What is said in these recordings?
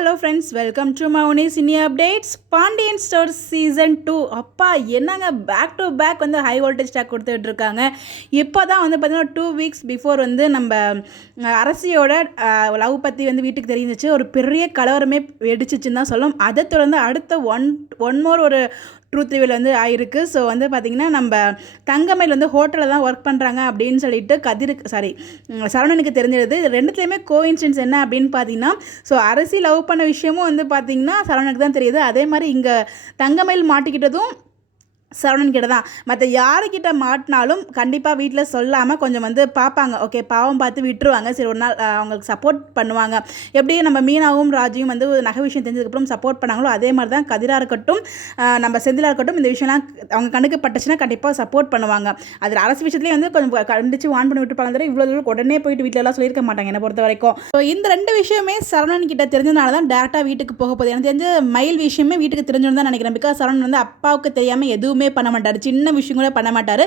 hello friends, welcome to Mauni Cine Updates. Pandian Stores Season 2 அப்பா என்னங்க back to back வந்து high voltage stock கொடுத்துட்டு இருக்காங்க. இப்போ தான் வந்து பார்த்தீங்கன்னா 2 வீக்ஸ் பிஃபோர் வந்து நம்ம அரசியோட லவ் பற்றி வந்து வீட்டுக்கு தெரிஞ்சிச்சு. ஒரு பெரிய கலவரமே வெடிச்சிச்சுன்னு தான் சொல்லும். அதை தொடர்ந்து அடுத்த ஒன் மோர் ஒரு ட்ரூத் ரிவீல் வந்து ஆயிருக்கு. ஸோ வந்து பார்த்திங்கன்னா நம்ம தங்கமயில் வந்து ஹோட்டலில் தான் ஒர்க் பண்ணுறாங்க அப்படின்னு சொல்லிட்டு சரவணனுக்கு தெரிஞ்சிருது. இது ரெண்டுத்துலேயுமே கோஇன்சிடென்ஸ் என்ன அப்படின்னு பார்த்தீங்கன்னா, ஸோ அரசி லவ் பண்ண விஷயமும் வந்து பார்த்திங்கன்னா சரவணனுக்கு தான் தெரியுது. அதே மாதிரி இங்கே தங்கமயில் மாட்டிக்கிட்டதும் சரவணன் கிட்ட தான். மற்ற யாருக்கிட்ட மாட்டினாலும் கண்டிப்பாக வீட்டில் சொல்லாமல் கொஞ்சம் வந்து பார்ப்பாங்க. ஓகே, பாவம் பார்த்து விட்டுருவாங்க. சரி, ஒரு நாள் அவங்களுக்கு சப்போர்ட் பண்ணுவாங்க. எப்படி நம்ம மீனாவும் ராஜியும் வந்து நகை விஷயம் தெரிஞ்சதுக்கப்புறம் சப்போர்ட் பண்ணாங்களோ அதே மாதிரி தான் கதிராக இருக்கட்டும், நம்ம செந்திலாக இருக்கட்டும், இந்த விஷயம்லாம் அவங்க கணக்கு பட்டுச்சுன்னா கண்டிப்பாக சப்போர்ட் பண்ணுவாங்க. அது அரசு விஷயத்துலேயே வந்து கொஞ்சம் கண்டிச்சு வான் பண்ணி விட்டுருப்பாங்க. தவிர இவ்வளோ தூரம் உடனே போயிட்டு வீட்டிலலாம் சொல்லியிருக்க மாட்டாங்க என்னை பொறுத்த வரைக்கும். ஸோ இந்த ரெண்டு விஷயமே சரவணன் கிட்ட தெரிஞ்சதுனால தான் டேரெக்டாக வீட்டுக்கு போக போகுது. எனக்கு தெரிஞ்ச மயில் விஷயமே வீட்டுக்கு தெரிஞ்சோன்னு தான் நினைக்கிறேன். பிகாஸ் சரவணன் வந்து அப்பாவுக்கு தெரியாமல் எதுவும் பண்ண மாட்டார், சின்ன விஷயம் கூட பண்ண மாட்டார்.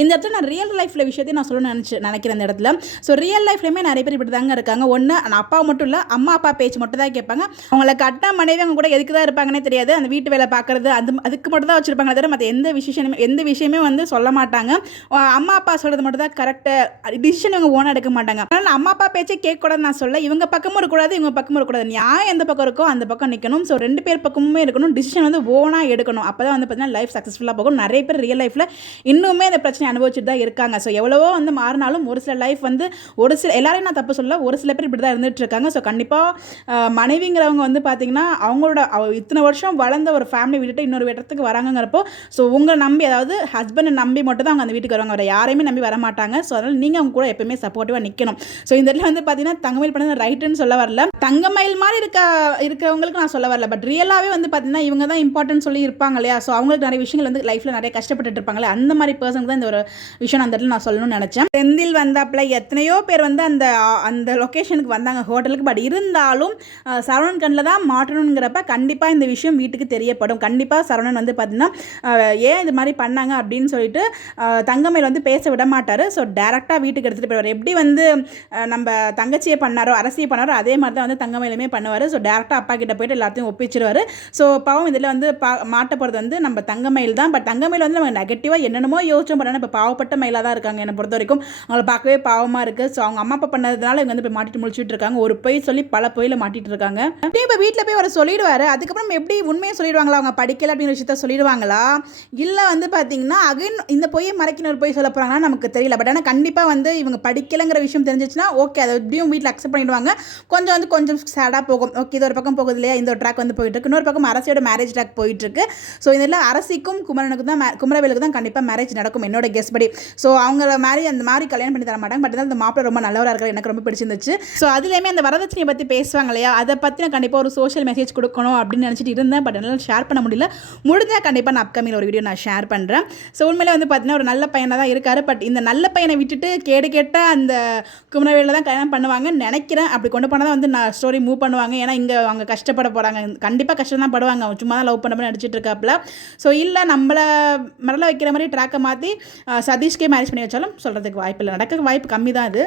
இந்த இடத்துல நான் ரியல் லைஃப்பில் விஷயத்தையும் நான் சொல்ல நினைக்கிறேன் இந்த இடத்துல. ஸோ ரியல் லைஃப்லையுமே நிறைய பேர் இப்படி தாங்க இருக்காங்க. ஒன்று அப்பா மட்டும் இல்லை, அம்மா அப்பா பேச்சு மட்டும் தான் கேட்பாங்க. அவங்கள கட்ட மனைவி அவங்க கூட எதுக்கு தான் இருப்பாங்கன்னே தெரியாது. அந்த வீட்டு வேலை பார்க்குறது அதுக்கு மட்டும் தான் வச்சுருப்பாங்க. தவிர மற்ற எந்த விஷயமே வந்து சொல்ல மாட்டாங்க. அம்மா அப்பா சொல்கிறது மட்டும் தான் கரெக்டாக டிசிஷன் இவங்க ஓனாக எடுக்க மாட்டாங்க. அதனால் அம்மா அப்பா பேச்சே கேட்கக்கூடாது நான் சொல்ல. இவங்க பக்கமும் இருக்கக்கூடாது, இவங்க பக்கமும் இருக்கக்கூடாது. நியாயம் எந்த பக்கம் இருக்கோ அந்த பக்கம் நிற்கணும். ஸோ ரெண்டு பேர் பக்கமுமே இருக்கணும். டிசிஷன் வந்து ஓனாக எடுக்கணும். அப்போ தான் வந்து பார்த்தீங்கன்னா லைஃப் சக்ஸஸ்ஃபுல்லாக போகும். நிறைய பேர் ரியல் லைஃப்பில் இன்னுமே இந்த பிரச்சனை அனுபவிச்சுட்டு தான் இருக்காங்க. ஸோ எவ்வளவோ வந்து மாறினாலும் ஒரு சில லைஃப் வந்து எல்லாரையும் நான் தப்பு சொல்ல, ஒரு சில பேர் இப்படி தான் இருந்துகிட்டு இருக்காங்க. ஸோ கண்டிப்பாக மனைவிங்கிறவங்க வந்து பார்த்தீங்கன்னா அவங்களோட இத்தனை வருஷம் வளர்ந்த ஒரு ஃபேமிலி விட்டுட்டு இன்னொரு இடத்துக்கு வராங்கிறப்போ, ஸோ உங்களை நம்பி, அதாவது ஹஸ்பண்டை நம்பி மட்டும் தான் அவங்க அந்த வீட்டுக்கு வருவாங்க. வேறு யாரையுமே நம்பி வர மாட்டாங்க. ஸோ அதனால் நீங்கள் அவங்க கூட எப்பவுமே சப்போர்ட்டிவாக நிற்கணும். ஸோ இந்த இடத்துல வந்து பார்த்தீங்கன்னா தங்கமயில் பண்ணது ரைட்டுன்னு சொல்ல வரல, தங்கமயில் மாதிரி இருக்கிறவங்களுக்கு நான் சொல்ல வரல. பட் ரியலாகவே வந்து பார்த்தீங்கன்னா இவங்க தான் இம்பார்ட்டன்ட் சொல்லி இருப்பாங்க இல்லையா. ஸோ அவங்களுக்கு நிறைய விஷயங்கள் வந்து லைஃப்பில் நிறைய கஷ்டப்பட்டு இருப்பாங்களே, அந்த மாதிரி பர்சனுக்கு தான் இந்த ஒரு விஷயம் அந்த இடத்துல நான் சொல்லணும்னு நினச்சேன். செந்தில் வந்தாப்புல எத்தனையோ பேர் வந்து அந்த லொக்கேஷனுக்கு வந்தாங்க ஹோட்டலுக்கு. பட் இருந்தாலும் சரவணன் கண்ணில் தான் மாட்டணுங்கிறப்ப கண்டிப்பாக இந்த விஷயம் வீட்டுக்கு தெரியப்படும். கண்டிப்பாக சரவணன் வந்து பார்த்தீங்கன்னா ஏன் இது மாதிரி பண்ணாங்க அப்படின்னு சொல்லிட்டு தங்கமயில் வந்து பேச விட மாட்டார். ஸோ டேரெக்டாக வீட்டுக்கு எடுத்துகிட்டு போயிடுவார். எப்படி வந்து நம்ம தங்கச்சியை பண்ணாரோ, அரசியை பண்ணாரோ, அதே மாதிரி தான் வந்து தங்கமயிலுமே பண்ணுவார். ஸோ டேரெக்டாக அப்பா கிட்ட போயிட்டு எல்லாத்தையும் ஒப்பிச்சிருவார். ஸோ பாவம் இதில் வந்து மாட்ட போகிறது வந்து நம்ம தங்கமயில் தான். பட் தங்கமயில் வந்து நம்ம நெகட்டிவாக என்னென்னமோ யோசிச்சோம் பண்ணால் இப்போ பாவப்பட்ட மயிலாக தான் இருக்காங்க என்னை பொறுத்த வரைக்கும். அவங்களை பார்க்கவே பாவமாக இருக்குது. ஸோ அவங்க அம்மா அப்பா பண்ணதுனால இவங்க வந்து இப்போ மாட்டிட்டு முடிச்சுட்டு இருக்காங்க. ஒரு பொய் சொல்லி பல பொயில மாட்டிட்டு இருக்காங்க. இப்போ வீட்டில் போய் அவர் சொல்லிடுவார். அதுக்கப்புறம் எப்படி உண்மையை சொல்லிடுவாங்களா, அவங்க படிக்கலை அப்படிங்கிற விஷயத்த சொல்லிடுவாங்களா, இல்லை வந்து பார்த்தீங்கன்னா அகைன் இந்த பொய்யை மறைக்கணும் ஒரு பொய் சொல்ல போகிறாங்கன்னா நமக்கு தெரியல. பட் ஆனால் கண்டிப்பாக வந்து இவங்க படிக்கலைங்கிற விஷயம் தெரிஞ்சிச்சுன்னா ஓகே, அதை எப்படியும் வீட்டில் அக்செப்ட் பண்ணிடுவாங்க. கொஞ்சம் சேடாக போகும். ஓகே, இது ஒரு பக்கம் போகுது இல்லையா, இந்த ஒரு ட்ராக் வந்து போயிட்டு இருக்கு. இன்னொரு பக்கம் அரசியோட மேரேஜ் ட்ராக் போயிட்டு இருக்கு. ஸோ இதில் அரசிக்கும் குமரவேலுக்கு தான் கண்டிப்பாக மேரேஜ் நடக்கும் என்னோட கெஸ் படி. ஸோ அவங்கள அந்த மாதிரி கல்யாணம் பண்ணி தர மாட்டாங்க. பட் அந்த மாப்பிள்ளை ரொம்ப நல்லவராக இருக்கிற எனக்கு ரொம்ப பிடிச்சிருந்துச்சு. ஸோ அதுலேயுமே அந்த வரதட்சணையை பற்றி பேசுவாங்க இல்லையா, அதை பற்றி நான் கண்டிப்பாக ஒரு சோஷியல் மெசேஜ் கொடுக்கணும் அப்படின்னு நினச்சிட்டு இருந்தேன். பட் என்னால் ஷேர் பண்ண முடிஞ்சால் கண்டிப்பாக நான் அப்கமிங் ஒரு வீடியோ நான் ஷேர் பண்ணுறேன். ஸோ உண்மையிலே வந்து பார்த்தீங்கன்னா ஒரு நல்ல பையனாக தான் இருக்கார். பட் இந்த நல்ல பையனை விட்டுட்டு கேட்ட அந்த குமரவேலில் தான் கல்யாணம் பண்ணுவாங்கன்னு நினைக்கிறேன். அப்படி கொண்டு போனால் தான் வந்து நான் ஸ்டோரி மூவ் பண்ணுவாங்க. ஏன்னா இங்கே அவங்க கஷ்டப்பட போகிறாங்க, கண்டிப்பாக கஷ்டம் தான் படுவாங்க. அவங்க சும்மா தான் லவ் பண்ண மாதிரி நடிச்சிட்டு இருக்காப்புல. ஸோ இல்லை நம்மளை மரல வைக்கிற மாதிரி ட்ராக்கை மாற்றி சதீஷ்கே மேரேஜ் பண்ணி வச்சாலும் சொல்கிறதுக்கு வாய்ப்பு இல்லை, நடக்க வாய்ப்பு கம்மி தான் அது.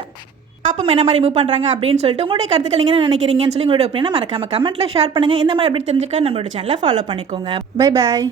அப்போ என்ன மாதிரி மூவ் பண்ணுறாங்க அப்படின்னு சொல்லிட்டு உங்களுடைய கருத்துக்கள் நீங்கள் என்ன நினைக்கிறீங்கன்னு சொல்லி உங்களுடைய ஒப்பீனியனை மறக்காம கமெண்ட்டில் ஷேர் பண்ணுங்கள். இந்த மாதிரி அப்படி தெரிஞ்சுக்க நம்மளோட சேனலை ஃபாலோ பண்ணிக்கோங்க. Bye bye.